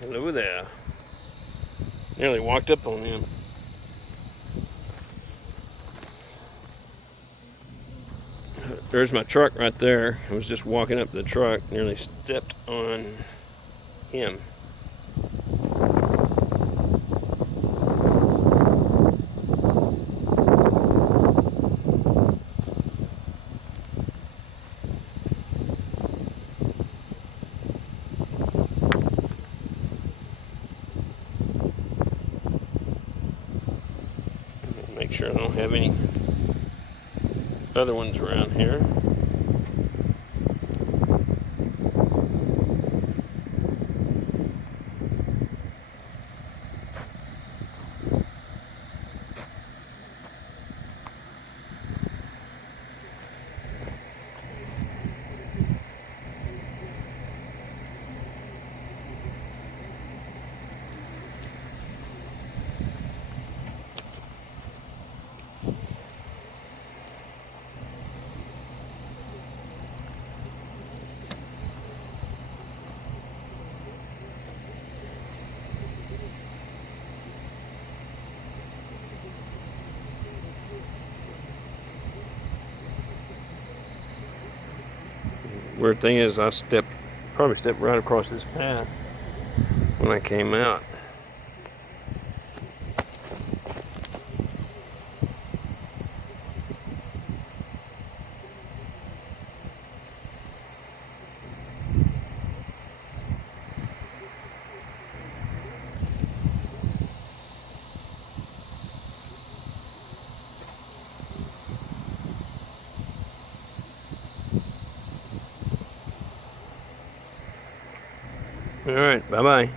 Hello there. Nearly walked up on him. There's my truck right there. I was just walking up to the truck, nearly stepped on him. Make sure I don't have any other ones around here. Weird thing is, I probably stepped right across this path when I came out. All right, bye-bye.